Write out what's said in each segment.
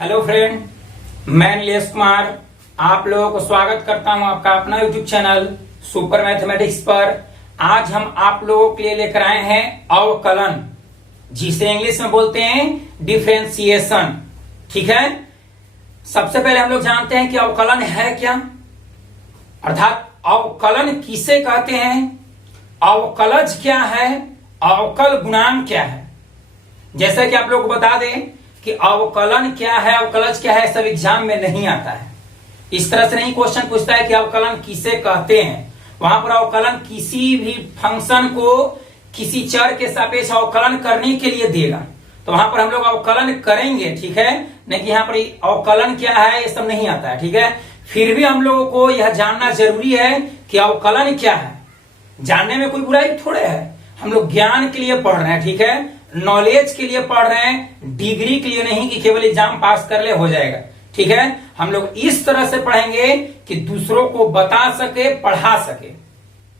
Hello friend, मैं नीलेश कुमार आप लोगों को स्वागत करता हूं आपका अपना यूट्यूब चैनल सुपर मैथमेटिक्स पर। आज हम आप लोगों के लिए लेकर आए हैं अवकलन, जिसे इंग्लिश में बोलते हैं डिफरेंशिएशन। ठीक है, सबसे पहले हम लोग जानते हैं कि अवकलन है क्या, अर्थात अवकलन किसे कहते हैं, अवकलज क्या है, अवकल गुणांक क्या है। जैसा कि आप लोग को बता दें कि अवकलन क्या है, अवकलज क्या है, सब एग्जाम में नहीं आता है। इस तरह से नहीं क्वेश्चन पूछता है कि अवकलन किसे कहते हैं। वहां पर अवकलन किसी भी फंक्शन को किसी चर के सापेक्ष अवकलन करने के लिए देगा, तो वहां पर हम लोग अवकलन करेंगे। ठीक है, नहीं कि यहाँ पर अवकलन क्या है ये सब नहीं आता है। ठीक है, फिर भी हम लोगों को यह जानना जरूरी है कि अवकलन क्या है। जानने में कोई बुराई थोड़े है, हम लोग ज्ञान के लिए पढ़ रहे हैं। ठीक है, नॉलेज के लिए पढ़ रहे हैं, डिग्री के लिए नहीं कि केवल एग्जाम पास कर ले हो जाएगा। ठीक है, हम लोग इस तरह से पढ़ेंगे कि दूसरों को बता सके, पढ़ा सके।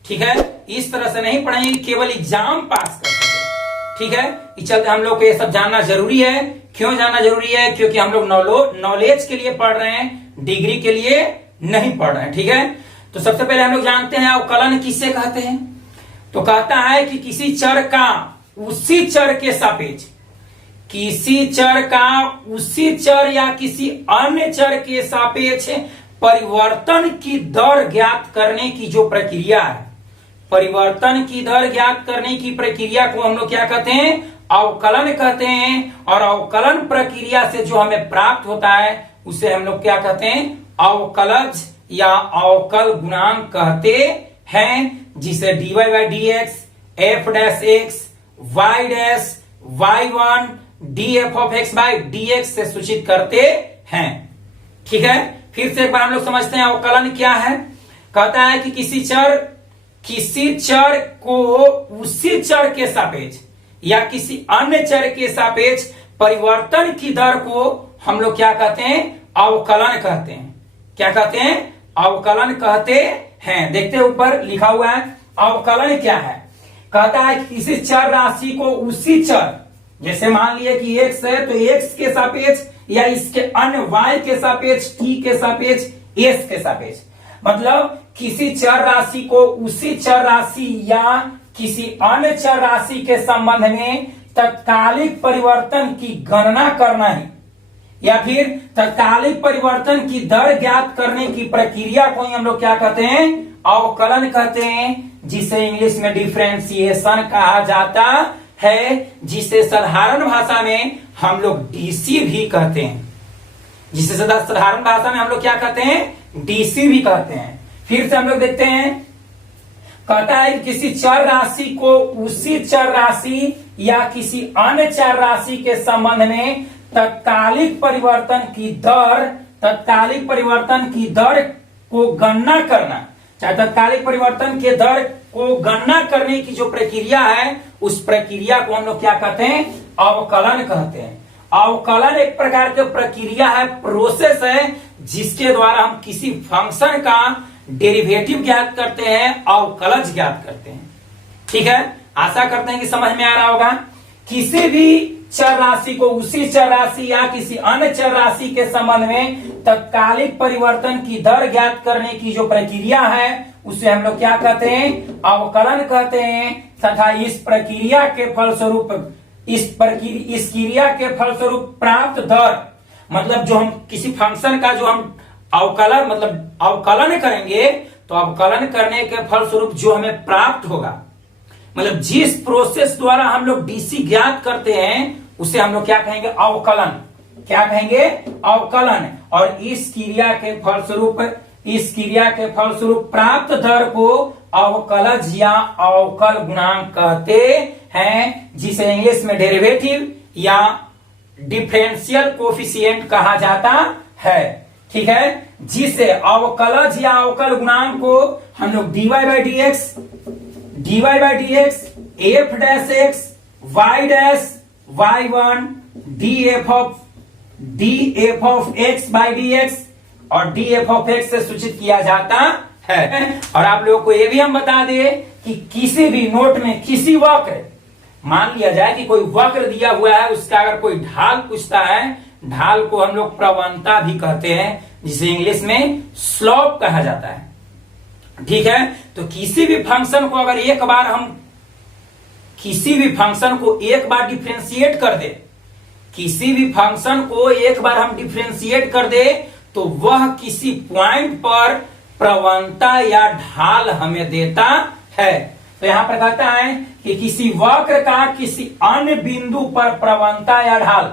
ठीक है, इस तरह से नहीं पढ़ेंगे कि केवल एग्जाम पास कर सके। ठीक है, इस चलते हम लोग को ये सब जानना जरूरी है। क्यों जानना जरूरी है? क्योंकि हम लोग नॉलेज के लिए पढ़ रहे हैं, डिग्री के लिए नहीं पढ़ रहे हैं। ठीक है, तो सबसे पहले हम लोग जानते हैं अवकलन किसे कहते हैं। तो कहता है कि किसी चर का उसी चर के सापेक्ष, किसी चर का उसी चर या किसी अन्य चर के सापेक्ष परिवर्तन की दर ज्ञात करने की जो प्रक्रिया है, परिवर्तन की दर ज्ञात करने की प्रक्रिया को हम लोग क्या कहते हैं? अवकलन कहते हैं। और अवकलन प्रक्रिया से जो हमें प्राप्त होता है उसे हम लोग क्या कहते हैं? अवकलज या अवकल गुणांक कहते हैं, जिसे dy by d x F dash x y dash y1 df of x by dx से सूचित करते हैं। ठीक है, फिर से एक बार हम लोग समझते हैं अवकलन क्या है। कहता है कि किसी चर को उसी चर के सापेक्ष या किसी अन्य चर के सापेक्ष परिवर्तन की दर को हम लोग क्या कहते हैं? अवकलन कहते हैं। क्या कहते हैं? अवकलन कहते हैं। देखते हैं ऊपर लिखा हुआ है अवकलन क्या है। कहता है कि किसी चर राशि को उसी चर, जैसे मान लिया कि x है तो x के सापेक्ष या इसके अन्य y के सापेक्ष, t के सापेक्ष, s के सापेक्ष, मतलब किसी चर राशि को उसी चर राशि या किसी अन्य चर राशि के संबंध में तत्कालिक परिवर्तन की गणना करना है, या फिर तत्कालिक परिवर्तन की दर ज्ञात करने की प्रक्रिया को ही हम लोग क्या कहते हैं? अवकलन कहते हैं, जिसे इंग्लिश में डिफरेंशिएशन कहा जाता है, जिसे साधारण भाषा में हम लोग डीसी भी कहते हैं। जिसे साधारण भाषा में हम लोग क्या कहते हैं? डीसी भी कहते हैं। फिर से हम लोग देखते हैं, कहता है कि किसी चर राशि को उसी चर राशि या किसी अन्य चर राशि के संबंध में तत्कालिक परिवर्तन की दर को गणना करना, चाहे तत्कालिक परिवर्तन के दर को गणना करने की जो प्रक्रिया है उस प्रक्रिया को हम लोग क्या कहते हैं? अवकलन कहते हैं। अवकलन एक प्रकार की प्रक्रिया है, प्रोसेस है, जिसके द्वारा हम किसी फंक्शन का डेरिवेटिव ज्ञात करते हैं, अवकलज ज्ञात करते हैं। ठीक है, आशा करते हैं कि समझ में आ रहा होगा। किसी भी चर राशि को उसी चर राशि या किसी अन्य चर राशि के संबंध में तत्कालिक परिवर्तन की दर ज्ञात करने की जो प्रक्रिया है उसे हम लोग क्या कहते हैं? अवकलन कहते हैं। तथा इस प्रक्रिया के फलस्वरूप इस क्रिया के फलस्वरूप प्राप्त दर, मतलब जो हम किसी फंक्शन का जो हम अवकलन करेंगे तो अवकलन करने के फलस्वरूप जो हमें प्राप्त होगा, मतलब जिस प्रोसेस द्वारा हम लोग डीसी ज्ञात करते हैं उसे हम लोग क्या कहेंगे? अवकलन। क्या कहेंगे? अवकलन। और इस क्रिया के फलस्वरूप प्राप्त दर को अवकलज या अवकल गुणांक कहते हैं, जिसे इंग्लिश में डेरिवेटिव या डिफरेंशियल कोफिशिएंट कहा जाता है। ठीक है, जिसे अवकलज या अवकल गुणांक को हम लोग dy by d x F dash x y dash y1 df of x by d x और df ऑफ x से सूचित किया जाता है। और आप लोगों को यह भी हम बता दें कि किसी भी नोट में किसी वक्र, मान लिया जाए कि कोई वक्र दिया हुआ है, उसका अगर कोई ढाल पूछता है ढाल को हम लोग प्रवणता भी कहते हैं, जिसे इंग्लिश में स्लोप कहा जाता है। ठीक है, तो किसी भी फंक्शन को अगर एक बार हम डिफरेंशिएट कर दे, किसी भी फंक्शन को एक बार हम डिफरेंशिएट कर दे, तो वह किसी पॉइंट पर प्रवणता या ढाल हमें देता है। तो यहां पर कहता है कि किसी वक्र का किसी अन्य बिंदु पर प्रवणता या ढाल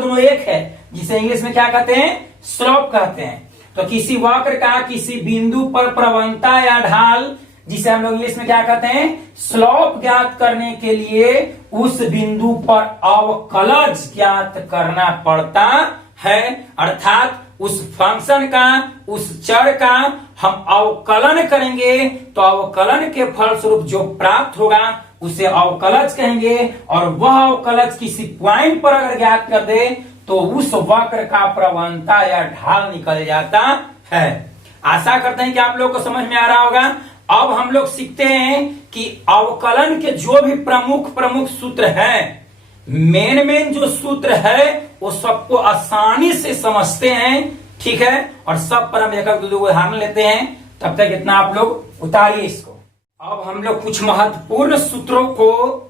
दोनों एक है, जिसे इंग्लिश में क्या कहते हैं, स्लोप कहते हैं। तो किसी वक्र का किसी बिंदु पर प्रवणता या ढाल, जिसे हम लोग इंग्लिश में क्या कहते हैं, स्लोप ज्ञात करने के लिए उस बिंदु पर अवकलज ज्ञात करना पड़ता है। अर्थात उस फंक्शन का, उस चर का हम अवकलन करेंगे, तो अवकलन के फलस्वरूप जो प्राप्त होगा उसे अवकलज कहेंगे, और वह अवकलज किसी पॉइंट पर अगर ज्ञात कर दे तो उस वक्र का प्रवणता या ढाल निकल जाता है। आशा करते हैं कि आप लोगों को समझ में आ रहा होगा। अब हम लोग सीखते हैं कि अवकलन के जो भी प्रमुख सूत्र हैं, मेन जो सूत्र है वो सबको आसानी से समझते हैं। ठीक है, और सब पर हम एक दो उदाहरण लेते हैं। तब तक इतना आप लोग उतारिए इसको। अब हम लोग कुछ महत्वपूर्ण सूत्रों को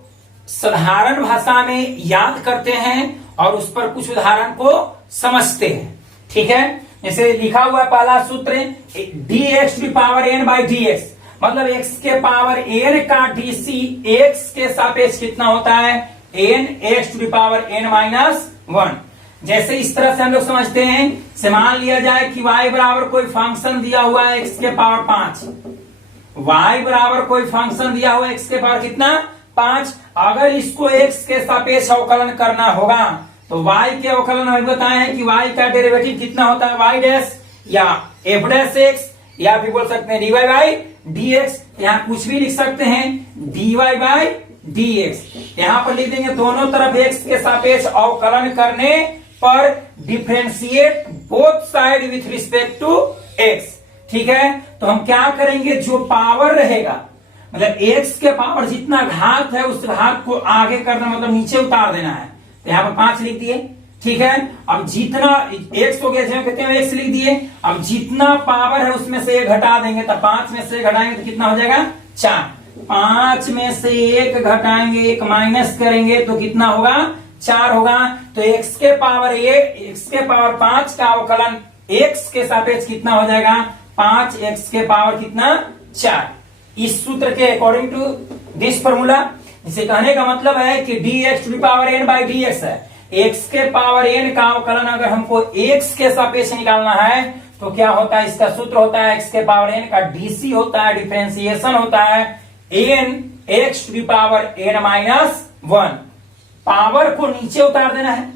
साधारण भाषा में याद करते हैं और उस पर कुछ उदाहरण को समझते हैं। ठीक है, जैसे लिखा हुआ पहला सूत्र dx⁴n/dx, मतलब x के पावर n का dc x के सापेक्ष कितना होता है, nx⁴n-1। जैसे इस तरह से हम लोग समझते हैं, से मान लिया जाए कि y बराबर कोई फंक्शन दिया हुआ है x के पावर 5, y बराबर कोई फंक्शन दिया हुआ है x के पावर कितना, 5। अगर इसको x के सापेक्ष अवकलन करना होगा तो y के अवकलन हम बताए हैं कि y का डेरिवेटिव कितना होता है, y डैश या f डैश x, या भी बोल सकते हैं dy/dx। यहाँ कुछ भी लिख सकते हैं dy/dx। यहाँ पर लिख देंगे दोनों तरफ x के सापेक्ष अवकलन करने पर differentiate both side with respect to x। ठीक है, तो हम क्या करेंगे, जो पावर रहेगा, मतलब x के पावर जितना घात है उस घात को आगे करना, मतलब नीचे उतार देना है। तो यहाँ पर 5 लिख दिए। ठीक है, अब जितना x हो गया, कहते हैं x लिख दिए। अब जितना पावर है उसमें से 1 घटा देंगे, तो 5 में से 1 घटाएंगे तो कितना हो जाएगा, 4। 5 में से 1 घटाएंगे, 1 माइनस करेंगे तो कितना होगा, 4 होगा। तो x के पावर 5 का अवकलन x के सापेक्ष कितना हो जाएगा, 5x के पावर कितना, 4। इस सूत्र के अकॉर्डिंग टू दिस फॉर्मूला, इसे कहने का मतलब है कि dx⁴n/dx है। x के पावर n का अवकलन अगर हमको x के सापेक्ष निकालना है तो क्या होता है, इसका सूत्र होता है x के पावर n का dc होता है, डिफरेंशिएशन होता है nx⁴n-1। पावर को नीचे उतार देना है,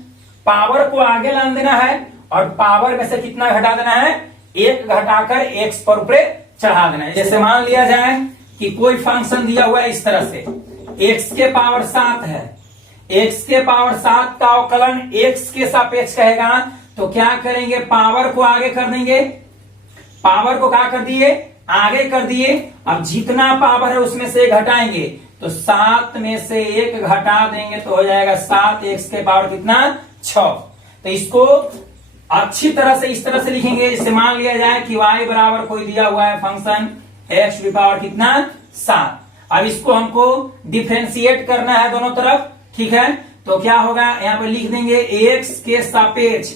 पावर को आगे लान देना है, और पावर में से कितना घटा देना है, 1 घटाकर x पर ऊपर चढ़ा देना है। जैसे मान लिया जाए कि कोई फंक्शन दिया हुआ है इस तरह से, x के पावर 7 है, x के पावर 7 का अवकलन x के सापेक्ष कहेगा, तो क्या करेंगे, पावर को आगे कर देंगे, पावर को क्या कर दिए, आगे कर दिए। अब जितना पावर है उसमें से 1 घटाएंगे, तो 7 में से 1 घटा देंगे तो हो जाएगा 7x के पावर कितना, 6। तो इसको अच्छी तरह से इस तरह से लिखेंगे, जैसे मान लिया जाए कि y बराबर कोई दिया हुआ है फंक्शन x की पावर कितना, 7। अब इसको हमको डिफरेंशिएट करना है दोनों तरफ। ठीक है, तो क्या होगा, यहाँ पर लिख देंगे x के सापेक्ष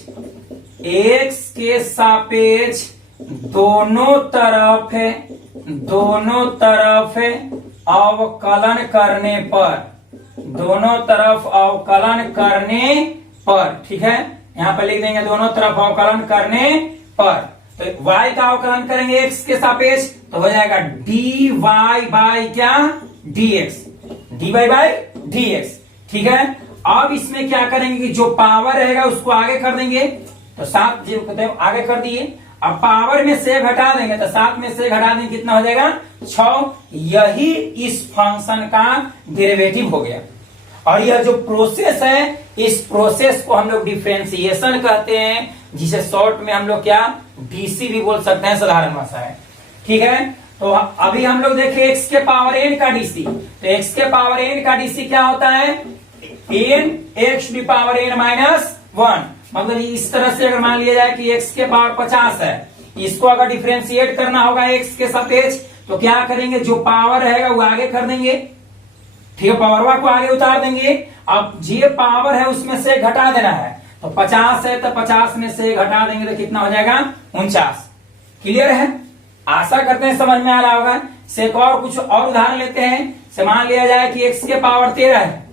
दोनों तरफ अवकलन करने पर, ठीक है, यहाँ पर लिख देंगे दोनों तरफ अवकलन करने पर। तो y का अवकलन करेंगे x के सापेक्ष, तो हो जाएगा dy/dx। ठीक है, अब इसमें क्या करेंगे कि जो पावर रहेगा उसको आगे कर देंगे, तो 7 जो कहते हैं आगे कर दिए। अब पावर में से घटा देंगे, तो 7 में से घटा देंगे कितना हो जाएगा, 6। यही इस फंक्शन का डेरिवेटिव हो गया। और यह जो प्रोसेस है, इस प्रोसेस को हम लोग डिफरेंशिएशन कहते हैं, जिसे शॉर्ट में हम लोग क्या, डीसी भी बोल सकते हैं, साधारण भाषा है। ठीक है, तो अभी हम लोग देखें x के पावर n का डीसी। तो x के पावर n का डीसी क्या होता है, n x the power n minus 1। मतलब इस तरह से अगर मान लिया जाए कि x के पावर 50 है, इसको अगर डिफरेंशिएट करना होगा x के सापेक्ष तो क्या करेंगे, जो पावर रहेगा वो आगे कर देंगे, ठीक है, पावरवा को आगे उतार देंगे। अब ये पावर है उसमें से घटा देना है, तो 50 है तो 50 में से घटा देंगे तो कितना हो जाएगा, 49। क्लियर है, आशा करते हैं समझ में आ रहा होगा। से एक और कुछ और उदाहरण लेते हैं। से मान लिया जाए कि x के पावर 13 है,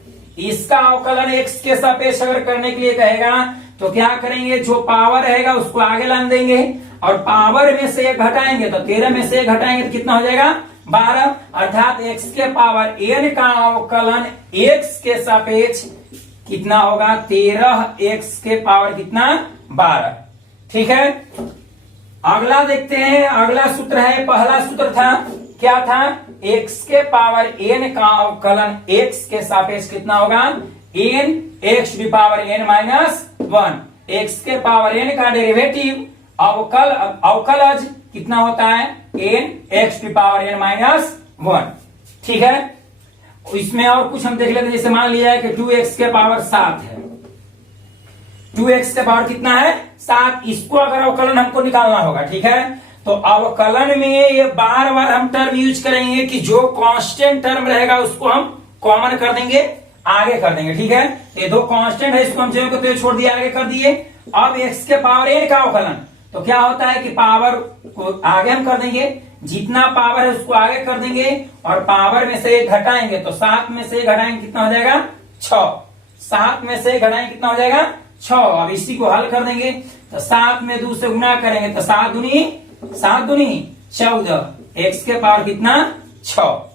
इसका अवकलन x के सापेक्ष अगर करने के लिए कहेगा तो क्या करेंगे, जो पावर रहेगा उसको आगे लान देंगे और पावर में से एक घटाएंगे, तो 13 में से एक घटाएंगे तो कितना हो जाएगा, 12। अर्थात x के पावर n का अवकलन x के सापेक्ष कितना होगा, 13x के पावर कितना, 12। ठीक है, अगला देखते हैं। अगला सूत्र है, पहला सूत्र था, क्या था, x के पावर n का अवकलन x के सापेक्ष कितना होगा, n x D power n minus 1। x के पावर n का डेरिवेटिव अवकलज कितना होता है, n x D power n minus 1। ठीक है, इसमें और कुछ हम देख लेते हैं। जैसे मान लिया है कि 2x के पावर 7 है, 2x के पावर कितना है, 7। इसको अगर अवकलन हमको निकालना होगा, ठीक है, तो अवकलन में ये बार बार हम टर्म यूज करेंगे कि जो कांस्टेंट टर्म रहेगा उसको हम कॉमन कर देंगे, आगे कर देंगे। ठीक है, ये दो कांस्टेंट है, इसको हम जो को तो छोड़ दिया, आगे कर दिए। अब x के पावर n का अवकलन तो क्या होता है कि पावर को आगे हम कर देंगे, जितना पावर है उसको आगे कर देंगे और पावर में से एक घटाएंगे, तो 7 में से एक घटाएंगे कितना हो जाएगा, 6। 7 में से एक घटाएंगे कितना हो जाएगा, 6। अब इसी को हल कर देंगे, तो 7 में 2 से गुना करेंगे तो 7 दूनी 14, x के पावर कितना, 6।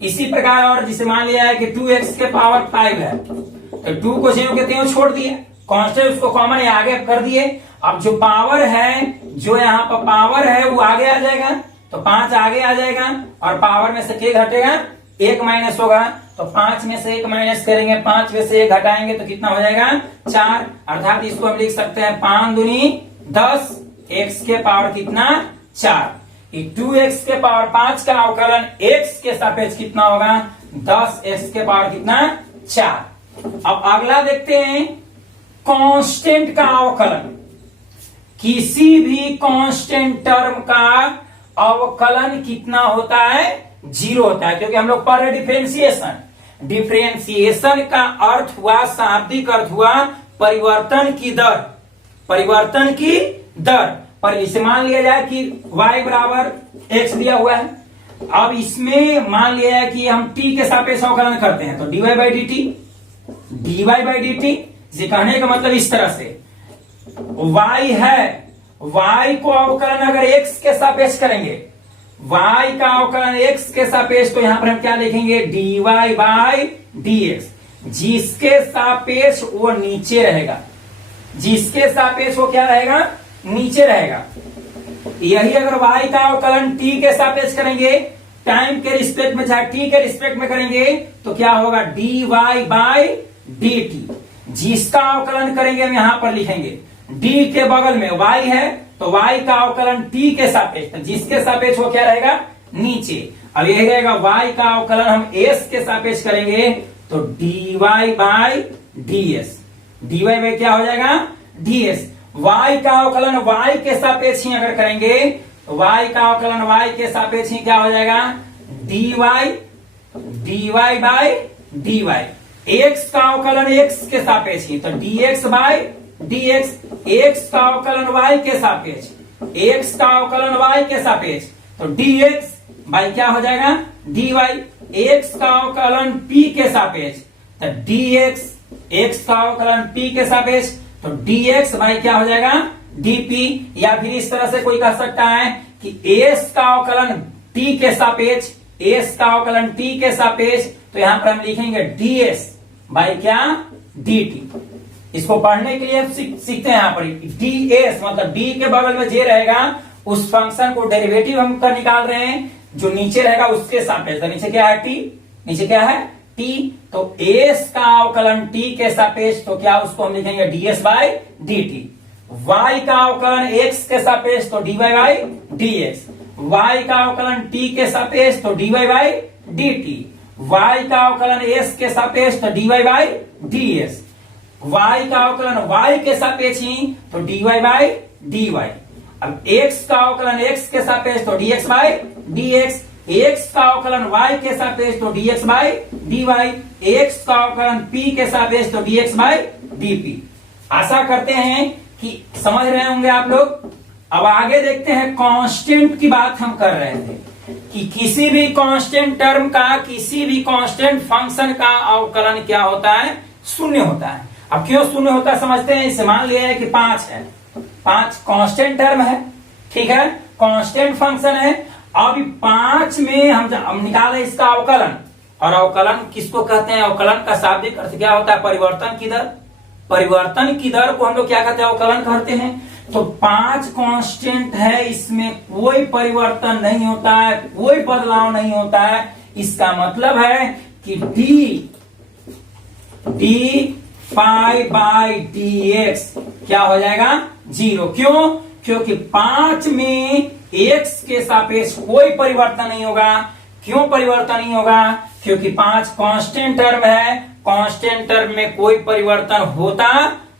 इसी प्रकार और जिसे मान लिया है कि 2x के पावर 5 है, तो 2 को ज्यों के त्यों छोड़ दिए, कांस्टेंट उसको कॉमन है आगे कर दिए। अब जो पावर है, जो यहाँ पर पावर है वो आगे आ जाएगा, तो 5 आगे आ जाएगा और पावर में से क्या घटेगा, 1 माइनस होगा, तो 5 में से 1 माइनस करेंगे, 5 में से 1 घटाएंगे तो कितना हो जाएगा, 4। अर्थात इसको हम लिख सकते हैं 5 दूनी 10, x के पावर कितना, 4। 2x के पावर 5 का अवकलन x के सापेक्ष कितना होगा, 10x के पावर कितना, 4। अब अगला देखते हैं, कांस्टेंट का अवकलन। किसी भी कांस्टेंट टर्म का अवकलन कितना होता है, 0 होता है, क्योंकि हम लोग पढ़ रहे डिफरेंशिएशन। डिफरेंशिएशन का अर्थ हुआ, शाब्दिक अर्थ हुआ परिवर्तन की दर, परिवर्तन की दर। पर इसे मान लिया जाए कि y बराबर x दिया हुआ है, अब इसमें मान लिया है कि हम t के सापेक्ष अवकलन करते हैं, तो dy बाई डी टी। कहने का मतलब इस तरह से y है, y को अवकलन अगर x के सापेक्ष करेंगे, y का अवकलन x के सापेक्ष, तो यहां पर हम क्या लिखेंगे, dy बाई dx। जिसके सापेक्ष वो नीचे रहेगा, जिसके सापेक्ष वो क्या रहेगा, नीचे रहेगा। यही अगर y का अवकलन t के सापेक्ष करेंगे, टाइम के रिस्पेक्ट में, चाहे t के रिस्पेक्ट में करेंगे, तो क्या होगा, dy बाई dt। जिसका अवकलन करेंगे हम यहां पर लिखेंगे, d के बगल में y है, तो y का अवकलन t के सापेक्ष, जिसके सापेक्ष वो क्या रहेगा, नीचे। अब यही रहेगा, y का अवकलन हम s के सापेक्ष करेंगे, तो dy by ds। dy by क्या हो जाएगा, ds। y का अवकलन y के सापेक्ष ही अगर करेंगे, तो y का अवकलन y के सापेक्ष ही क्या हो जाएगा, dy बाई dy। x का अवकलन x के सापेक्ष ही, तो dx बाई dx। x का अवकलन y के सापेक्ष, x का अवकलन y के सापेक्ष, तो dx बाई क्या हो जाएगा, dy। x का अवकलन p के सापेक्ष, तो dx। x का अवकलन p के सापेक्ष, तो dx बाई क्या हो जाएगा, dp। या फिर इस तरह से कोई कह सकता है कि s का अवकलन t के सापेक्ष, s का अवकलन t के सापेक्ष, तो यहां पर हम लिखेंगे ds बाई क्या, dt। इसको पढ़ने के लिए हम सीखते हैं, यहां पर ds मतलब d के बगल में जे रहेगा, उस फंक्शन को डेरिवेटिव हम कर निकाल रहे हैं, जो नीचे रहेगा उसके सापेक्ष। तो नीचे क्या है, t, नीचे क्या है, t। तो s का अवकलन t के सापेक्ष, तो क्या उसको हम लिखेंगे ds बाई dt। y का अवकलन x के सापेक्ष, तो dy बाई dx। y का अवकलन t के सापेक्ष, तो dy बाई dt। y का अवकलन s के सापेक्ष, तो dy बाई dx। y का अवकलन y के सापेक्ष ही तो dy बाई dy। अब x का अवकलन x के सापेक्ष तो dx बाई dx। x का अवकलन y के सापेक्ष तो dx बाई dy। x का अवकलन p के सापेक्ष तो dx बाई dp। आशा करते हैं कि समझ रहे होंगे आप लोग। अब आगे देखते हैं, कांस्टेंट की बात हम कर रहे थे कि किसी भी कांस्टेंट टर्म का, किसी भी कांस्टेंट फंक्शन का अवकलन क्या होता है, शून्य होता है। अब क्यों शून्य होता है समझते हैं। इसे मान लिया है कि 5 है, 5 कांस्टेंट टर्म है, ठीक है, कांस्टेंट फंक्शन है। अब 5 में हम निकाले इसका अवकलन, और अवकलन किसको कहते हैं, अवकलन का शाब्दिक अर्थ क्या होता है, परिवर्तन की दर। परिवर्तन की दर को हम लोग क्या कहते हैं, अवकलन कहते हैं। तो 5 कांस्टेंट है, इसमें कोई परिवर्तन नहीं होता है, कोई बदलाव नहीं होता है। इसका मतलब है कि d phi by d x क्या हो जाएगा, 0। क्यों? क्योंकि 5 में x के सापेक्ष कोई परिवर्तन नहीं होगा। क्यों परिवर्तन नहीं होगा? क्योंकि 5 कांस्टेंट टर्म है, कांस्टेंट टर्म में कोई परिवर्तन होता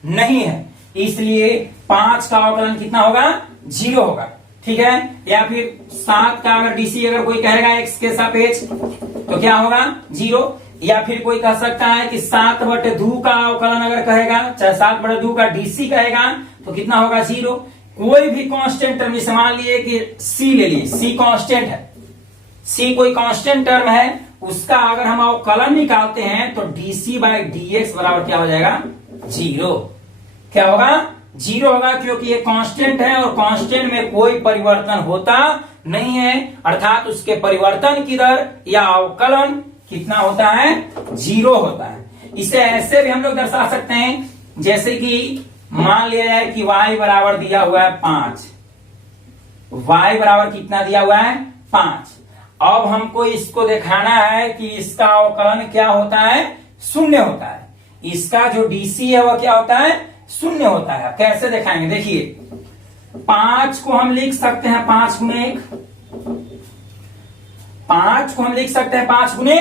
नहीं है, इसलिए 5 का अवकलन कितना होगा, 0 होगा, ठीक है। या फिर 7 का अगर डीसी अगर कोई कहेगा x के सापेक्ष तो क्या होगा, 0। या फिर कोई कह सकता है कि 7/2 का अवकलन अगर कहेगा, चाहे 7/2 का डीसी कहेगा तो कितना होगा, 0। कोई भी कांस्टेंट टर्म, जैसे मान लिए कि c ले लिए, c कांस्टेंट है, c कोई कांस्टेंट टर्म है, उसका अगर हम अवकलन निकालते हैं तो dc बाई dx बराबर क्या हो जाएगा, 0। क्या होगा, 0 होगा, क्योंकि ये कांस्टेंट है और कांस्टेंट में कोई परिवर्तन होता नहीं है, अर्थात उसके परिवर्तन की दर या अवकलन कितना होता है, 0 होता है। इसे ऐसे भी हम लोग दर्शा सकते हैं, जैसे कि मान लिया जाए कि y बराबर दिया हुआ है 5, y बराबर कितना दिया हुआ है, 5। अब हमको इसको दिखाना है कि इसका अवकलन क्या होता है, शून्य होता है। इसका जो डीसी है वह क्या होता है, शून्य होता है। कैसे दिखाएंगे, देखिए 5 को हम लिख सकते हैं 5 गुणे 1, 5 को हम लिख सकते हैं 5 गुणे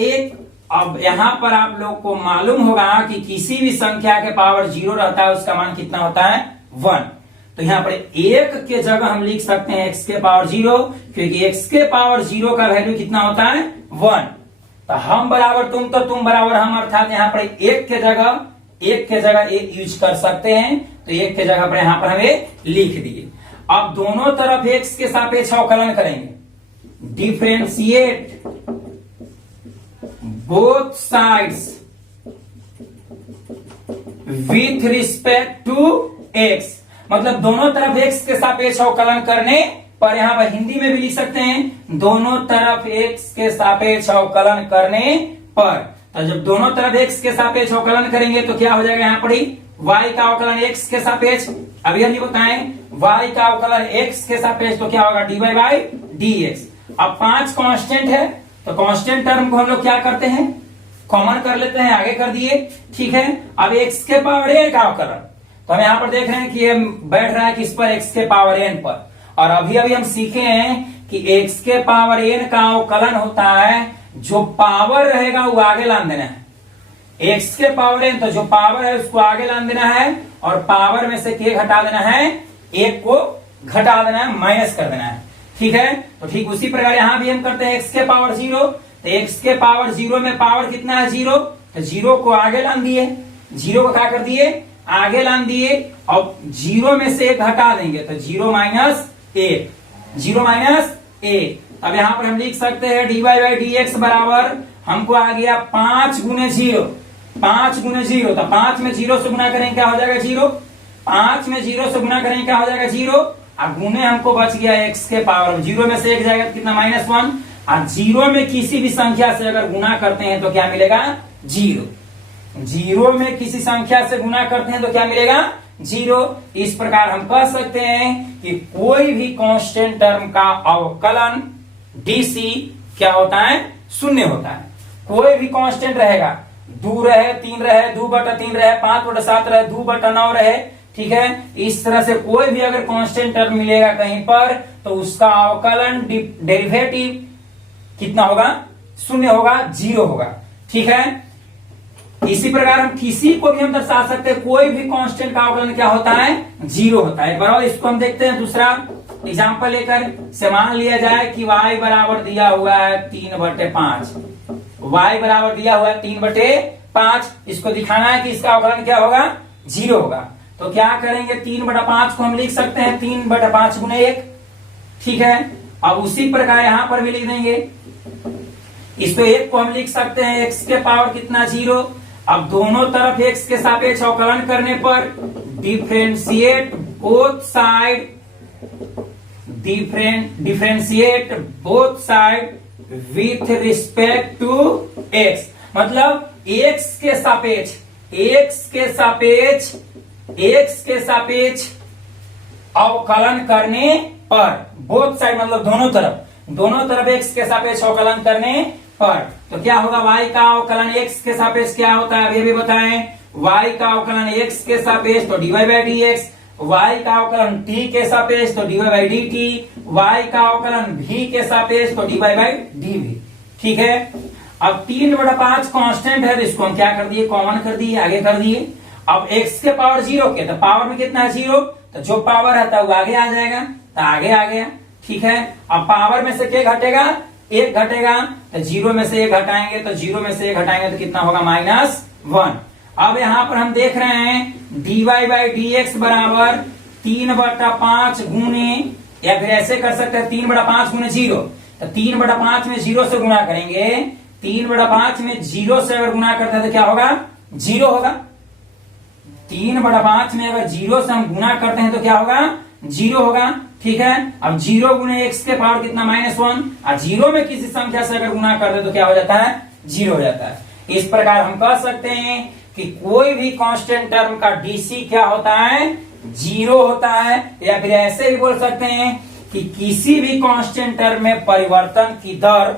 1। अब यहां पर आप लोग को मालूम होगा कि किसी भी संख्या के पावर 0 रहता है, उसका मान कितना होता है, 1। तो यहां पर 1 के जगह हम लिख सकते हैं x के पावर 0, क्योंकि x के पावर 0 का वैल्यू कितना होता है, 1। तो हम बराबर तुम तो तुम बराबर हम, अर्थात यहाँ पर 1 के जगह 1 यूज कर सकते हैं। तो 1 के जगह पर यहां पर हमें लिख दिए। अब दोनों तरफ x के सापेक्ष अवकलन करेंगे, differentiate both sides with respect to x, मतलब दोनों तरफ x के सापेक्ष अवकलन करने पर, यहां पर हिंदी में भी लिख सकते हैं, दोनों तरफ x के सापेक्ष अवकलन करने पर। तो जब दोनों तरफ x के सापेक्ष अवकलन करेंगे तो क्या हो जाएगा, यहां पर ही y का अवकलन x के सापेक्ष, अभी हम बताएं y का अवकलन x के सापेक्ष तो क्या होगा, dy बाई dx। अब 5 कांस्टेंट है, तो कांस्टेंट टर्म को हम लोग क्या करते हैं, कॉमन कर लेते हैं, आगे कर दिए, ठीक है। अब x के पावर n का अवकलन, तो हम यहां पर देख रहे हैं कि ये बैठ रहा है किस पर, x के पावर n पर। और अभी अभी हम सीखे हैं कि x के पावर n का अवकलन होता है, जो पावर रहेगा वो आगे लान देना है। x के पावर n, तो जो पावर है उसको आगे लान देना है, और पावर में से k घटा देना है, 1 को घटा देना है, माइनस कर देना है, ठीक है। तो ठीक उसी प्रकार यहां भी हम करते हैं x के पावर 0, तो x के पावर 0 में पावर कितना है, 0, तो 0 को आगे लान दिए, 0 को क्या कर दिए, आगे लान दिए, और 0 में से 1 घटा देंगे तो 0 माइनस 1, 0 माइनस 1। अब यहां पर हम लिख सकते हैं dy बाई dx बराबर, हमको आ गया 5 गुने 0, 5 गुने 0, तो 5 में 0 से गुना करेंगे क्या हो जाएगा, 0। 5 में 0 से गुना करेंगे क्या हो जाएगा, 0। अब गुने हमको बच गया x के पावर, 0 में से 1 जाएगा तो कितना, -1। और 0 में किसी भी संख्या से अगर गुना करते हैं तो क्या मिलेगा, 0। 0 में किसी संख्या से गुना करते हैं तो क्या मिलेगा, 0। इस प्रकार हम कह सकते हैं कि कोई भी कांस्टेंट टर्म का अवकलन डीसी क्या होता है, शून्य होता है। कोई भी कांस्टेंट रहेगा, 2 रहे, 3 रहे, 2/3 रहे, 5/7 रहे, 2/9 रहे, ठीक है। इस तरह से कोई भी अगर कांस्टेंट टर्म मिलेगा कहीं पर, तो उसका अवकलन डेरिवेटिव कितना होगा, शून्य होगा, 0 होगा, ठीक है। इसी प्रकार हम किसी को भी हम दर्शा सकते हैं, कोई भी कांस्टेंट का अवकलन क्या होता है, 0 होता है। बराबर इसको हम देखते हैं दूसरा एग्जाम्पल लेकर से मान लिया जाए कि y बराबर दिया हुआ है 3/5, y बराबर दिया हुआ है 3/5। इसको दिखाना है कि इसका अवकलन क्या होगा, 0 होगा। तो क्या करेंगे, 3/5 को हम लिख सकते हैं 3/5 गुणे 1, ठीक है। अब उसी प्रकार यहां पर भी लिख देंगे, इसको 1 को हम लिख सकते हैं x के पावर कितना, 0। अब दोनों तरफ x के सापेक्ष अवकलन करने पर differentiate both side, differentiate both side with respect to x, मतलब x के सापेक्ष, x के सापेक्ष अवकलन करने पर, बोथ साइड मतलब दोनों तरफ x के सापेक्ष अवकलन करने पर, तो क्या होगा, y का अवकलन x के सापेक्ष क्या होता है, अभी बताएं। y का अवकलन x के सापेक्ष तो dy/dx, y का अवकलन t के सापेक्ष तो dy/dt, y का अवकलन v के सापेक्ष तो dy/dv, ठीक है। अब 3/5 कांस्टेंट है तो इसको हम क्या कर दिए, कॉमन कर दिए, आगे कर दिए। अब x के पावर 0 के, तो पावर में कितना है, 0, तो जो पावर रहता है वो आगे आ जाएगा, तो आगे आ गया, ठीक है। अब पावर में से क्या घटेगा, 1 घटेगा, तो 0 में से 1 घटाएंगे, तो 0 में से 1 घटाएंगे तो कितना होगा, -1। अब यहां पर हम देख रहे हैं dy/dx बराबर 3/5 गुणे, या फिर ऐसे कर सकते हैं 3/5 गुणे 0, तो 3/5 में 0 से गुणा करेंगे, 3/5 में 0 से अगर गुणा करते हैं तो क्या होगा, 0 होगा। 3/5 में अगर 0 से हम गुणा करते हैं तो क्या होगा, 0 होगा, ठीक है। अब 0 गुणे x के पावर कितना, -1, और 0 में किसी संख्या से अगर गुणा कर दे तो क्या हो जाता है, 0 हो जाता है। इस प्रकार हम कह सकते हैं कि कोई भी कांस्टेंट टर्म का डीसी क्या होता है, 0 होता है। या फिर ऐसे भी बोल सकते हैं कि किसी भी कांस्टेंट टर्म में परिवर्तन की दर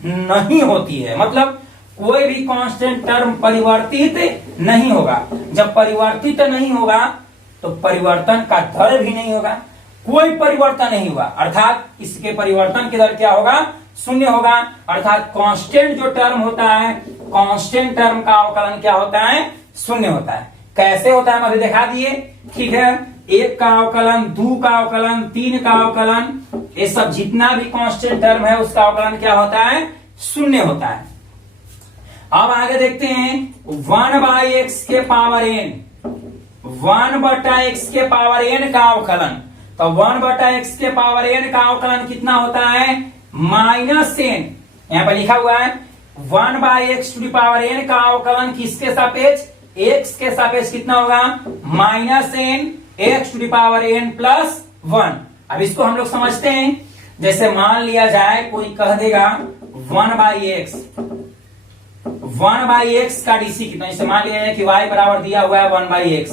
नहीं होती है, मतलब कोई भी कांस्टेंट टर्म परिवर्तित नहीं होगा। जब परिवर्तित नहीं होगा तो परिवर्तन का दर भी नहीं होगा, कोई परिवर्तन नहीं हुआ, अर्थात इसके परिवर्तन की दर क्या होगा, 0 होगा। अर्थात कांस्टेंट जो टर्म होता है, कांस्टेंट टर्म का अवकलन क्या होता है, 0 होता है। कैसे होता है हम अभी दिखा दिए, ठीक है। 1 का अवकलन, 2 का अवकलन, 3 का अवकलन, ये सब जितना भी कांस्टेंट टर्म है उसका अवकलन क्या होता है, 0 होता है। अब आगे देखते हैं 1/x के पावर n, 1/x के पावर n का अवकलन। तो 1/x के पावर n का अवकलन कितना होता है, -n। यहां पर लिखा हुआ है 1/x to the power n का अवकलन किसके सापेक्ष, x के सापेक्ष कितना होगा, -n x to the power n plus 1। अब इसको हम लोग समझते हैं, जैसे मान लिया जाए कोई कह देगा 1/x का डीसी कितना, जैसे मान लिया जाए कि y बराबर दिया हुआ है 1/x,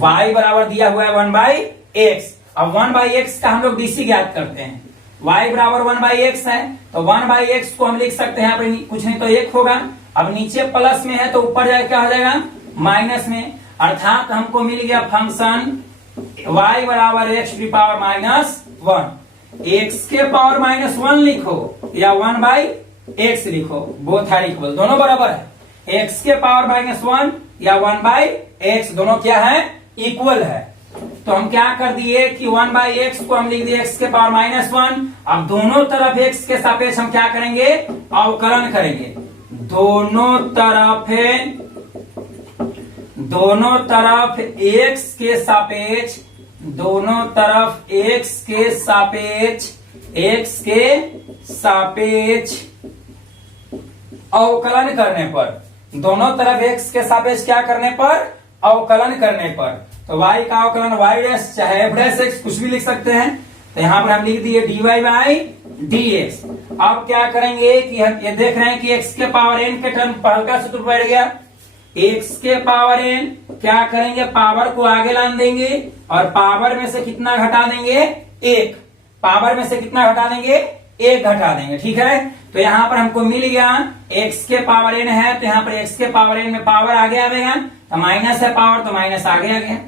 y बराबर दिया हुआ है 1/x। अब 1/x का हम लोग डीसी ज्ञात करते हैं, y बराबर 1/x है, तो 1/x को हम लिख सकते हैं, यहाँ कुछ नहीं तो 1 होगा। अब नीचे प्लस में है तो ऊपर जाए क्या हो जाएगा, माइनस में। अर्थात हमको मिल गया फंक्शन y बराबर x to the power -1, x के पावर -1 लिखो या 1/x लिखो, बोथ आर इक्वल, दोनों बराबर है। x के पावर -1 या 1/x दोनों क्या है, इक्वल है। तो हम क्या कर दिए कि 1/x को हम लिख दिए x के पावर -1। अब दोनों तरफ x के सापेक्ष हम क्या करेंगे, अवकलन करेंगे। दोनों तरफ x के सापेक्ष, दोनों तरफ x के सापेक्ष अवकलन करने पर, दोनों तरफ x के सापेक्ष क्या करने पर, अवकलन करने पर, तो y का अवकलन y' चाहे f' कुछ भी लिख सकते हैं। तो यहां पर हम लिख दिए dy/dx। अब क्या करेंगे कि हम ये देख रहे हैं कि x के पावर n के टर्म पर हल्का सूत्र बैठ गया। x के पावर n क्या करेंगे, पावर को आगे लान देंगे और पावर में से कितना घटा देंगे, 1। पावर में से कितना घटा देंगे, 1 घटा देंगे, ठीक है। तो यहाँ पर हमको मिल गया x के पावर n है, तो यहाँ पर x के पावर n में पावर आगे आएगा, तो माइनस है पावर, तो माइनस आगे आ गया,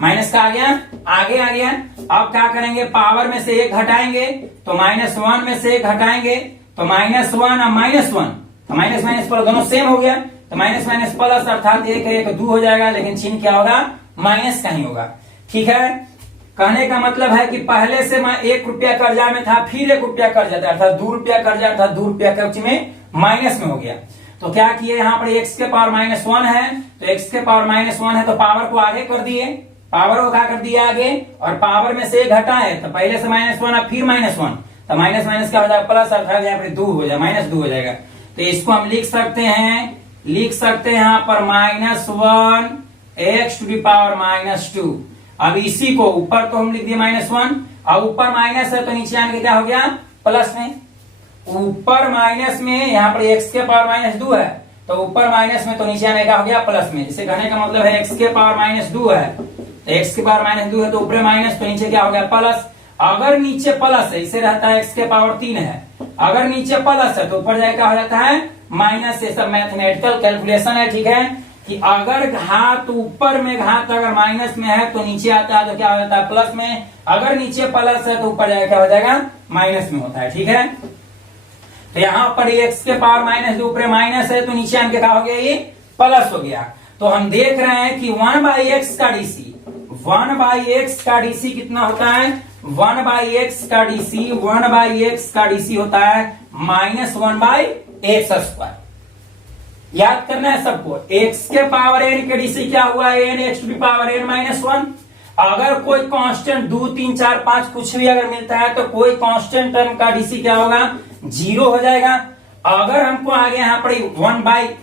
माइनस का आ गया, आगे आ गया। अब क्या करेंगे, पावर में से 1 घटाएंगे, तो -1 में से 1 घटाएंगे, तो -1 और -1, तो माइनस माइनस पर दोनों सेम हो गया, तो माइनस माइनस प्लस अर्थात एक है एक 2 हो जाएगा, लेकिन चिन्ह क्या होगा, माइनस का ही होगा। ठीक है, कहने का मतलब है कि पहले से मैं 1 रुपया कर्जा में था, फिर 1 रुपया कर्जा था, अर्थात 2 रुपया कर्जा था, 2 रुपया कर्ज में माइनस में हो गया। तो क्या किए, यहाँ पर x के पावर -1 है, तो x के पावर -1 है तो पावर को आगे कर दिए, पावर को क्या कर दिया आगे, और पावर में से एक घटा है तो पहले से -1 और फिर -1, तो माइनस माइनस क्या हो जाएगा प्लस, अर्थात यहाँ पर 2 हो जाएगा, -2 हो जाएगा। तो इसको हम लिख सकते हैं यहाँ पर -1 x टू द पावर -2। अब इसी को ऊपर तो हम लिख दिए -1, अब ऊपर माइनस है तो नीचे आने के क्या हो गया, प्लस में। ऊपर माइनस में यहाँ पर x के पावर -2 है, तो ऊपर माइनस में तो नीचे आने का हो गया प्लस में। जिसे कहने का मतलब है x के पावर -2 है, तो x के पावर -2 है तो ऊपर माइनस तो नीचे क्या हो गया प्लस। अगर नीचे प्लस है, इसे रहता है x के पावर 3 है, अगर नीचे प्लस है तो ऊपर जाए क्या हो जाता है माइनस। ये सब मैथमेटिकल कैलकुलेशन है, ठीक है, कि अगर घात ऊपर में घात अगर माइनस में है तो नीचे आता है तो क्या हो जाता है प्लस में, अगर नीचे प्लस है तो ऊपर जाए क्या हो जाएगा माइनस में होता है। ठीक है, तो यहाँ पर x के पावर -2 ऊपर माइनस है तो नीचे आके क्या हो गया, ये प्लस हो गया। तो हम देख रहे हैं कि 1/x का डीसी, 1/x का डीसी कितना होता है, 1/x का डीसी, 1/x का डीसी होता है -1/x²। याद करना है सबको, x के पावर n के डीसी क्या हुआ, n x to the power n -1। अगर कोई कांस्टेंट 2, 3, 4, 5 कुछ भी अगर मिलता है तो कोई कांस्टेंट टर्म का डीसी क्या होगा, 0 हो जाएगा। अगर हमको आगे यहाँ पर 1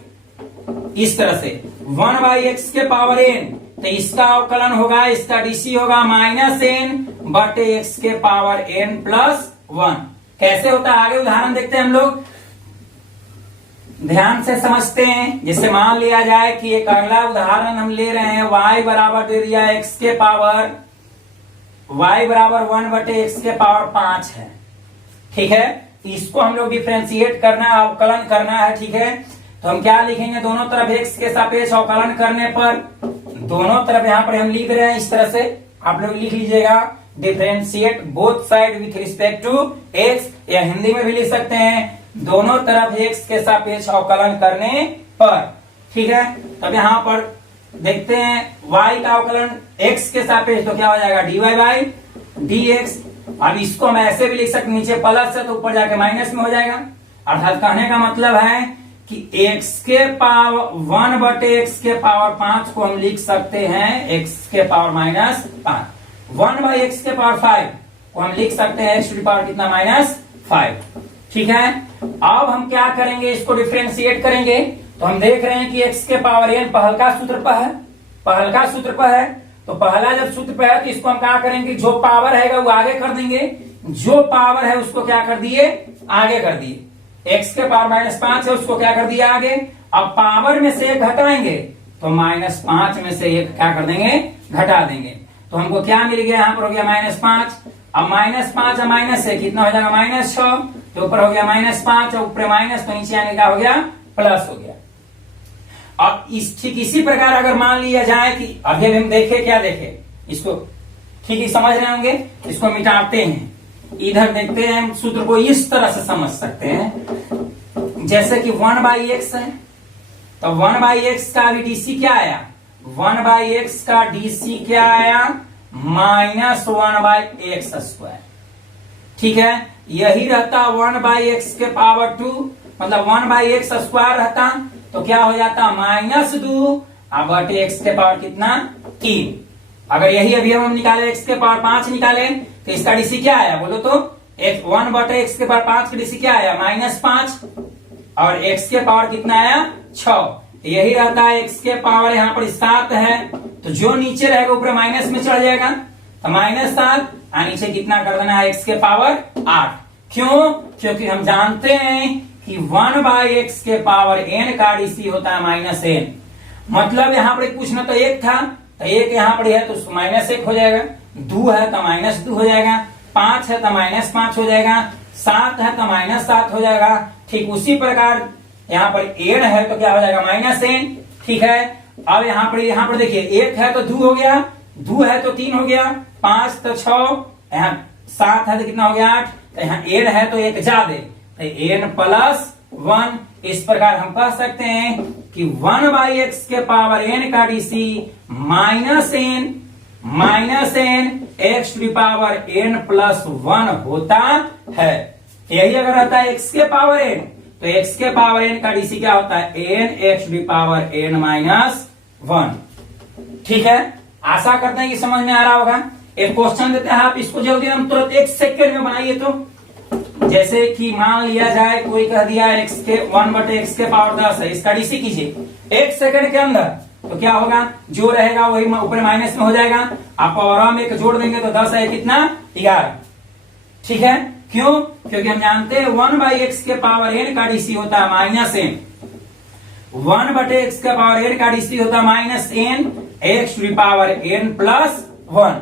इस तरह से 1/x के पावर n, तो इसका अवकलन होगा, इसका डीसी होगा -n/x के पावर n+1। कैसे होता है आगे उदाहरण देखते हैं हम लोग, ध्यान से समझते हैं। जिससे मान लिया जाए कि एक अगला उदाहरण हम ले रहे हैं, y बराबर दे दिया x के पावर, y बराबर 1/x के पावर 5 है। ठीक है, इसको हम लोग डिफ्रेंशिएट करना है, अवकलन करना है। ठीक है, तो हम क्या लिखेंगे, दोनों तरफ x के सापेक्ष अवकलन करने पर, दोनों तरफ यहाँ पर हम लिख रहे हैं इस तरह से, आप लोग लिख लीजिएगा, differentiate both side with respect to x, या हिंदी में भी लिख सकते हैं दोनों तरफ x के सापेक्ष अवकलन करने पर। ठीक है, तब यहाँ पर देखते हैं y का अवकलन x के सापेक्ष तो क्या हो जाएगा, dy/dx। अब इसको हम ऐसे भी लिख सकते, नीचे प्लस है तो ऊपर जाके माइनस में हो जाएगा। अर्थात कहने का मतलब है कि x के पावर 1/x के पावर 5 को हम लिख सकते हैं x के पावर -5, 1/x के पावर 5 को हम लिख सकते हैं x टू द पावर कितना, -5। ठीक है, अब हम क्या करेंगे, इसको डिफ्रेंशिएट करेंगे। तो हम देख रहे हैं कि x के पावर n पहलका सूत्र पर है, पहलका सूत्र पर है, तो पहला जब सूत्र पर है तो इसको हम क्या करेंगे, जो पावर है वो आगे कर देंगे, जो पावर है उसको क्या कर दिए, आगे कर दिए। x के पावर -5 है उसको क्या कर दिया आगे। अब पावर में से एक घटाएंगे तो -5 में से एक क्या कर देंगे, घटा देंगे। तो हमको क्या मिल गया, यहाँ पर हो गया -5। अब -5 और माइनस से कितना हो जाएगा, -6, तो ऊपर हो गया -5 और ऊपर माइनस, तो नीचे आने का हो गया प्लस हो गया। अब ठीक इसी प्रकार अगर मान लिया जाए कि अभी हम देखे, क्या देखे, इसको ठीक ही समझ रहे होंगे, इसको मिटाते हैं, इधर देखते हैं, सूत्र को इस तरह से समझ सकते हैं जैसे कि 1/x है, तो 1/x का भी डीसी क्या आया, 1/x का डीसी क्या आया, -1/x²। ठीक है, यही रहता 1/x के पावर 2, मतलब 1/x² रहता तो क्या हो जाता, -2/x के पावर कितना, 3। अगर यही अभी हम निकाले x के पावर 5 निकाले तो इसका डीसी क्या आया बोलो तो, 1/x के पावर 5 का डीसी क्या आया, -5, और x के पावर कितना आया, 6। यही रहता है x के पावर यहाँ पर 7 है, तो जो नीचे रहेगा ऊपर माइनस में चढ़ जाएगा, तो -7 और नीचे कितना कर देना है, x के पावर 8। क्यों, क्योंकि हम जानते हैं कि 1/x के पावर n का डीसी होता है -n। मतलब यहाँ पर कुछ ना तो 1 था, तो 1 यहाँ पर है तो -1 हो जाएगा, 2 है तो -2 हो जाएगा, 5 है तो -5 हो जाएगा, 7 है तो -7 हो जाएगा। ठीक उसी प्रकार यहाँ पर n है तो क्या हो जाएगा, -n। ठीक है, अब यहाँ पर देखिए 1 है तो 2 हो गया, 2 है तो 3 हो गया, 5 तो 6, यहाँ 7 है तो कितना हो गया, 8, तो यहाँ n है तो 1 ज्यादा, तो n+1। इस प्रकार हम कह सकते हैं कि 1/x के पावर n का DC minus n x to the power n plus 1 होता है। यही अगर रहता है x के पावर n, तो x के पावर n का डीसी क्या होता है, n x to the power n minus 1। ठीक है, आशा करते हैं कि समझ में आ रहा होगा। एक क्वेश्चन देते हैं, आप इसको जल्दी हम तुरंत 1 सेकेंड में बनाइए। तो जैसे कि मान लिया जाए कोई कह दिया x के 1/x के पावर 10 है, इसका डीसी कीजिए 1 सेकंड के अंदर, तो क्या होगा, जो रहेगा वही ऊपर माइनस में हो जाएगा। आप पावर में एक जोड़ देंगे तो 10 है कितना, 11। ठीक है, क्यों, क्योंकि हम जानते हैं 1/x के पावर n का डीसी होता है माइनस n, 1/x के पावर n का डीसी होता है minus n x to the power n plus 1।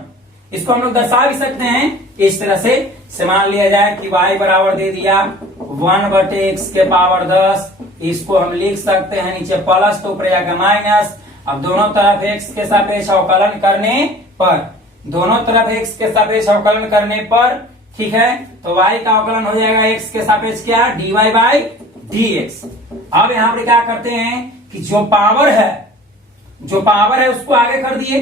इसको हम लोग दर्शा भी सकते हैं इस तरह से मान लिया जाए कि y बराबर दे दिया 1/x के पावर 10, इसको हम लिख सकते हैं नीचे प्लस तो ऊपर जाकर माइनस। अब दोनों तरफ x के सापेक्ष अवकलन करने पर, दोनों तरफ x के सापेक्ष अवकलन करने पर, ठीक है, तो y का अवकलन हो जाएगा x के सापेक्ष क्या, dy बाई dx। अब यहां पर क्या करते हैं कि जो पावर है उसको आगे कर दिए,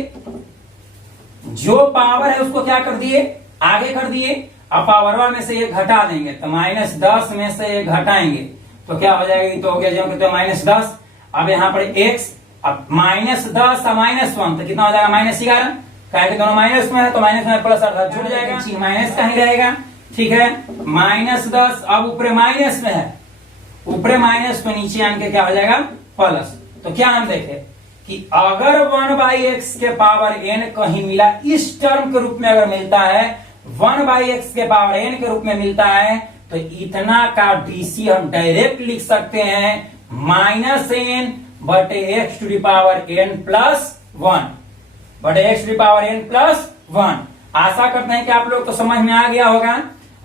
जो पावर है उसको क्या कर दिए, आगे कर दिए। अब पावर में से ये घटा देंगे तो -10 में से ये घटाएंगे तो क्या हो जाएगा, तो हो गया जो तो -10। अब यहाँ पर x, अब -10 और -1 तो कितना हो जाएगा, -11। क्या कि दोनों माइनस में है तो माइनस में प्लस अर्थात जुड़ जाएगा, माइनस का ही रहेगा। ठीक है, -10 अब ऊपर माइनस में है, ऊपर माइनस में नीचे आने के क्या हो जाएगा, प्लस। तो क्या हम देखें कि अगर 1/x के पावर n कहीं मिला, इस टर्म के रूप में अगर मिलता है, 1/x के पावर n के रूप में मिलता है, तो इतना का डीसी हम डायरेक्ट लिख सकते हैं -n बटे x to the power n plus 1, बटे x to the power n plus 1। आशा करते हैं कि आप लोग को समझ में आ गया होगा।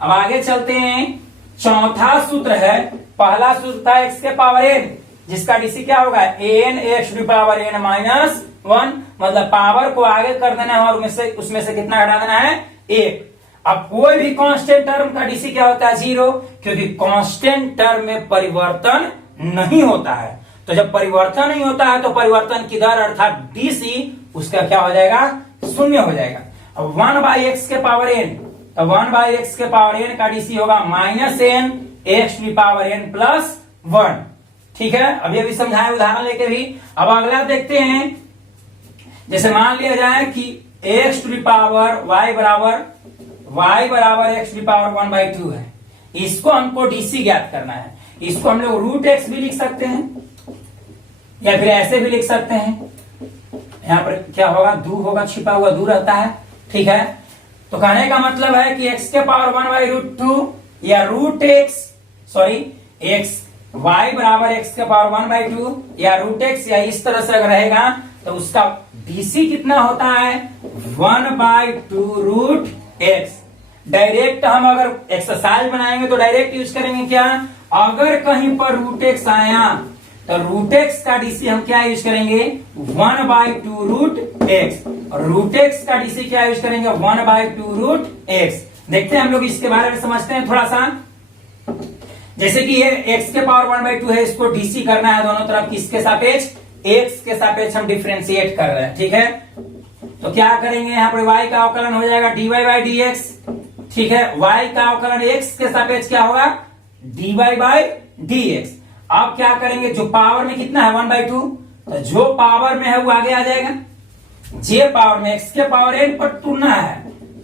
अब आगे चलते हैं, चौथा सूत्र है, पहला सूत्र था x के पावर n, जिसका डीसी क्या होगा, n x to the power n minus 1, मतलब पावर को आगे कर देना है और उसमें से कितना हटा देना है, 1। अब कोई भी कांस्टेंट टर्म का डीसी क्या होता है, 0, क्योंकि कांस्टेंट टर्म में परिवर्तन नहीं होता है। तो जब परिवर्तन नहीं होता है तो परिवर्तन की दर अर्थात डीसी उसका क्या हो जाएगा, 0 हो जाएगा। अब 1/x के पावर n, तो 1/x के पावर n का डीसी होगा -n x to the power n plus 1। ठीक है, अभी अभी समझाए उदाहरण लेके भी। अब अगला देखते हैं, जैसे मान लिया जाए कि x to the power y बराबर x टू द पावर 1/2 है, इसको हमको डीसी ज्ञात करना है। इसको हम लोग √x भी लिख सकते हैं या फिर ऐसे भी लिख सकते हैं। यहाँ पर क्या होगा, दू होगा, छिपा हुआ दू रहता है। ठीक है, तो कहने का मतलब है कि x के पावर 1/√2 या x y बराबर x के पावर 1/2 या √x या इस तरह से अगर रहेगा तो उसका डीसी कितना होता है, 1/2 √x। डायरेक्ट हम अगर एक्सरसाइज बनाएंगे तो डायरेक्ट यूज करेंगे क्या, अगर कहीं पर √x आया तो √x का डीसी हम क्या यूज करेंगे, 1/2 √x, और √x का डीसी क्या यूज करेंगे, 1/2 √x। देखते हैं हम लोग इसके बारे में समझते हैं थोड़ा सा। जैसे कि ये x के पावर 1/2 है, इसको डीसी करना है दोनों तरफ किसके सापेक्ष, x के सापेक्ष हम डिफरेंशिएट कर रहे हैं। ठीक है, तो क्या करेंगे, यहाँ पर y का अवकलन हो जाएगा dy बाई dx। ठीक है, y का अवकलन x के सापेक्ष क्या होगा, dy बाई dx। अब क्या करेंगे, जो पावर में कितना है 1/2, तो जो पावर में है वो आगे आ जाएगा, जे पावर में x के पावर n पर तुलना है,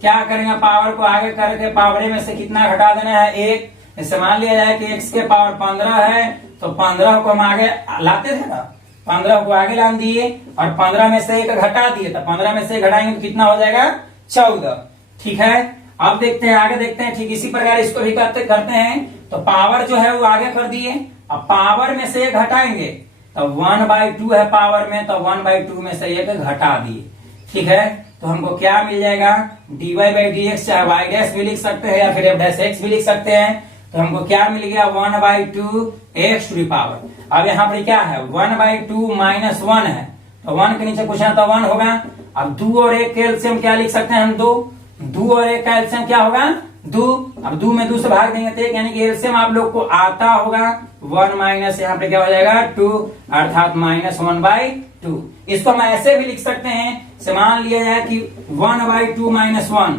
क्या करेंगे, पावर को आगे करके पावर में से कितना घटा देना है, 1। जैसे मान लिया जाए कि x के पावर 15 है, तो 15 को हम आगे लाते थे ना, 15 को आगे ला दिए और 15 में से 1 घटा दिए, तो 15 में से घटाएंगे तो कितना हो जाएगा, 14। ठीक है, अब देखते हैं, आगे देखते हैं। ठीक इसी प्रकार इसको भी करते हैं। तो पावर जो है वो आगे कर दिए, अब पावर में से 1 घटाएंगे तो 1/2 है पावर में, तो 1/2 में से 1 घटा दिए। ठीक है, तो हमको क्या मिल जाएगा, dy बाई dx, चाहे y डैश भी लिख सकते हैं या फिर f डैश x भी लिख सकते हैं। तो हमको क्या मिल गया, 1/2 x टू द पावर। अब यहाँ पर क्या है, 1/2 माइनस 1 है, तो 1 के नीचे कुछ है तो 1 होगा। अब 2 और 1 का एलसीएम क्या लिख सकते हैं हम, 2 और 1 का एलसीएम क्या होगा, 2, अब 2 में 2 से भाग देंगे तो 1, यानी कि एलसीएम आप लोग को आता होगा 1 माइनस यहाँ पे क्या हो जाएगा 2, अर्थात -1/2। इसको हम ऐसे भी लिख सकते हैं, मान लिया जाए कि 1/2 - 1,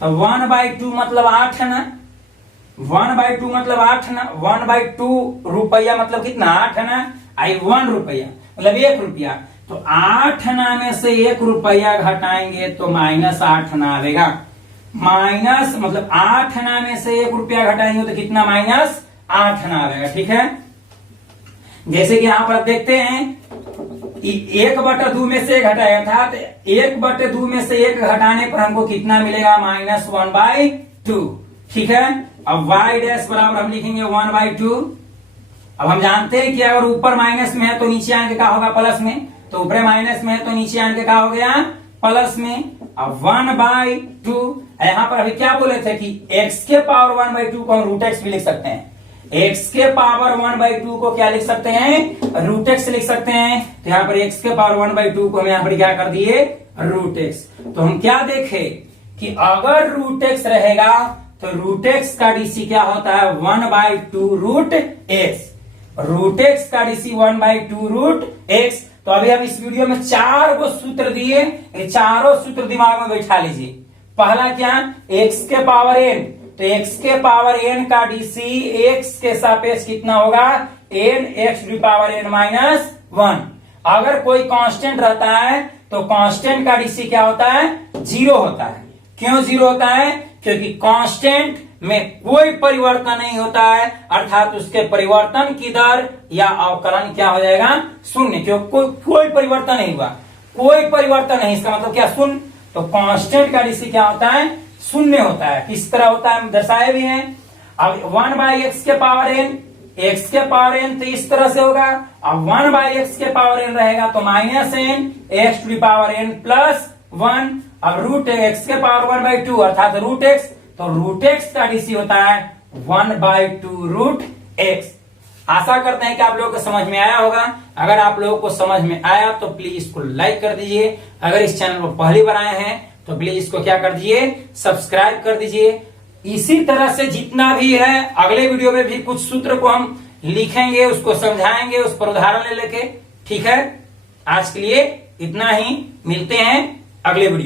तो 1/2 मतलब 8 है ना, 1/2 मतलब 8 है ना, 1/2 रुपया मतलब कितना 8 है ना, 1 रुपया मतलब 1 रुपया, तो 8 आना में से 1 रुपया घटाएंगे तो -8 आना आएगा। माइनस मतलब 8 आना में से 1 रुपया घटाएंगे तो कितना -8 आना आएगा। ठीक है, जैसे कि यहां पर देखते हैं 1/2 में से 1 घटाया था, तो 1/2 में से 1 घटाने पर हमको कितना मिलेगा -1/2। ठीक है, अब y डैश बराबर हम लिखेंगे 1/2। अब हम जानते हैं कि अगर ऊपर माइनस में है तो नीचे आके क्या होगा प्लस में, तो ऊपर माइनस में है तो नीचे आके क्या हो गया प्लस में। अब 1/2 यहां पर अभी क्या बोले थे कि x के पावर 1/2 को हम √x भी लिख सकते हैं, x के पावर 1/2 को क्या लिख सकते हैं √x लिख सकते हैं। तो यहाँ पर x के पावर 1/2 को हम यहाँ पर क्या कर दिए √x। तो हम क्या देखे कि अगर √x रहेगा तो √x का डीसी क्या होता है 1/2 √x, √x का डीसी 1/2 √x। तो अभी हम इस वीडियो में 4 को सूत्र दिए, ये चारों सूत्र दिमाग में बैठा लीजिए। पहला क्या x के पावर n, तो x के पावर n का डीसी x के सापेक्ष कितना होगा n x to power n -1। अगर कोई कांस्टेंट रहता है तो कांस्टेंट का डीसी क्या होता है 0 होता है। क्यों 0 होता है, क्योंकि कांस्टेंट में कोई परिवर्तन नहीं होता है, अर्थात उसके परिवर्तन की दर या अवकलन क्या हो जाएगा शून्य, क्योंकि कोई परिवर्तन नहीं हुआ, कोई परिवर्तन नहीं, इसका मतलब क्या शून्य। तो कांस्टेंट का डीसी क्या होता है शून्य होता है। किस तरह होता है हम दर्शाए भी हैं। अब 1/x के पावर n, x के पावर n तो इस तरह से होगा, अब 1/x के पावर n रहेगा तो -n x to power n +1। अब √x के पावर 1/2 अर्थात √x, तो √x का डीसी होता है 1/2 √x। आशा करते हैं कि आप लोगों को समझ में आया होगा। अगर आप लोगों को समझ में आया तो प्लीज इसको लाइक कर दीजिए। अगर इस चैनल को पहली बार आए हैं तो प्लीज इसको क्या कर दीजिए सब्सक्राइब कर दीजिए। इसी तरह से जितना भी है अगले वीडियो में भी कुछ सूत्र को हम लिखेंगे, उसको समझाएंगे, उस पर उदाहरण ले लेके। ठीक है, आज के लिए इतना ही, मिलते हैं अगले वीडियो।